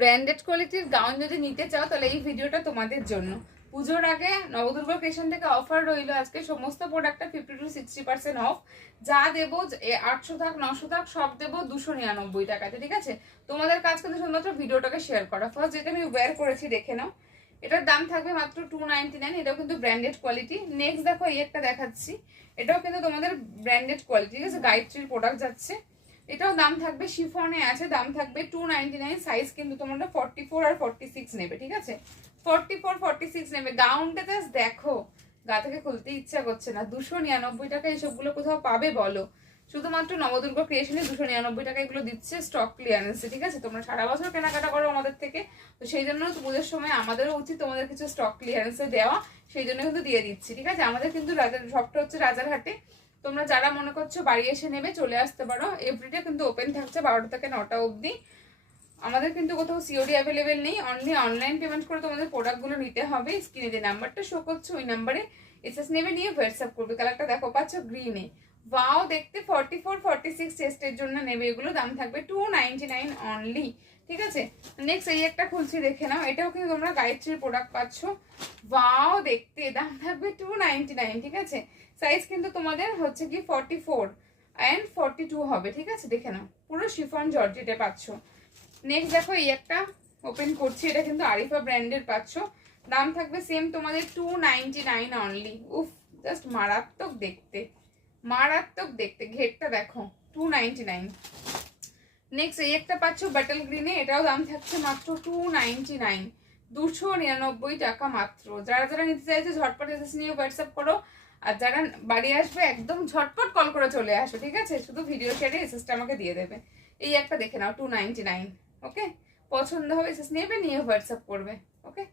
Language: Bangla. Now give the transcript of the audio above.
ব্র্যান্ডেড কোয়ালিটির গাউন যদি নিতে চাও তাহলে এই ভিডিওটা তোমাদের জন্য। পুজোর আগে নবদুর্গা ক্রিয়েশন থেকে অফার রইল আজকে সমস্ত প্রোডাক্টটা 50-60% অফ। যা দেবো 800 থাক 900 থাক সব দেবো 299 টাকাতে, ঠিক আছে? তোমাদের কাজ কিন্তু শুধুমাত্র ভিডিওটাকে শেয়ার করা। ফার্স্ট যেটা আমি ওয়্যার করেছি দেখে নাও, এটার দাম থাকবে মাত্র 299। এটাও কিন্তু ব্র্যান্ডেড কোয়ালিটি। নেক্সট দেখো এই একটা দেখাচ্ছি, এটাও কিন্তু তোমাদের ব্র্যান্ডেড কোয়ালিটি, ঠিক আছে? গায়ত্রীর প্রোডাক্ট যাচ্ছে, এটাও দাম থাকবে, শিফনে আছে, দাম থাকবে 299। সাইজ কিন্তু তোমরা 44 আর 46 নেবে, ঠিক আছে? 44-46 নেবে। গাউনটা জাস্ট দেখো, গা থেকে খুলতে ইচ্ছা করছে না। 299 টাকা এইসবগুলো কোথাও পাবে বলো? শুধুমাত্র নবদুর্গা ক্রিয়েশনে 299 টাকা এগুলো দিচ্ছে স্টক ক্লিয়ারেন্সে, ঠিক আছে? তোমরা সারা বছর কেনাকাটা করো আমাদের থেকে, তো সেই জন্য পুজোর সময় আমাদেরও উচিত তোমাদের কিছু স্টক ক্লিয়ারেন্সে দেওয়া, সেই জন্য কিন্তু দিয়ে দিচ্ছি, ঠিক আছে? আমাদের কিন্তু শপটা হচ্ছে রাজারহাটে। তোমরা যারা মনে করছো বাড়ি এসে নেবে চলে আসতে পারো। এভরিডে কিন্তু ওপেন থাকছে 12টা থেকে 9টা অবধি। আমাদের কিন্তু কোথাও সিওডি অ্যাভেলেবেল নেই, অনলি অনলাইন পেমেন্ট করে তোমাদের প্রোডাক্টগুলো নিতে হবে। স্ক্রিনে যে নাম্বারটা শো করছে ওই নাম্বারে এসএস নেবে, নিয়ে হোয়াটসঅ্যাপ করবে। কালারটা দেখো পাচ্ছ গ্রিনে, ওয়াও দেখতে। 44-46 চেস্টের জন্য নেবে এগুলো, দাম থাকবে 299 অনলি, ঠিক আছে? নেক্সট এই একটা খুলছি দেখে নাও, এটাও কিন্তু তোমরা গায়ত্রীর প্রোডাক্ট পাচ্ছ, ওয়াও দেখতে, দাম থাকবে 299, ঠিক আছে? সাইজ কিন্তু তোমাদের হচ্ছে কি 44 and 42 হবে, ঠিক আছে? দেখে নাও, পুরো শিফন জর্জেটে পাচ্ছ। নেক্সট দেখো এই একটা ওপেন করছি, এটা কিন্তু আরিফা ব্র্যান্ডের পাচ্ছ, দাম থাকবে সেম তোমাদের 299 অনলি। উফ, জাস্ট মারাত্মক দেখতে, মারাত্মক দেখতে। ঘেরটা দেখো 299। নেক্সট এই একটা পাচ্ছ বাটল গ্রিনে, এটাও দাম থাকছে মাত্র 299, 299 টাকা মাত্র। যারা যারা নিতে চাইছে ঝটপট এসএস নিয়ে হোয়াটসঅ্যাপ করো, আর যারা বাড়ি আসবে একদম ঝটপট কল করে চলে আসো, ঠিক আছে? শুধু ভিডিও শেয়ারে এসএসটা আমাকে দিয়ে দেবে। এই একটা দেখে নাও 299, ওকে? পছন্দ হবে এসএস নেবে, নিয়ে হোয়াটসঅ্যাপ করবে, ওকে?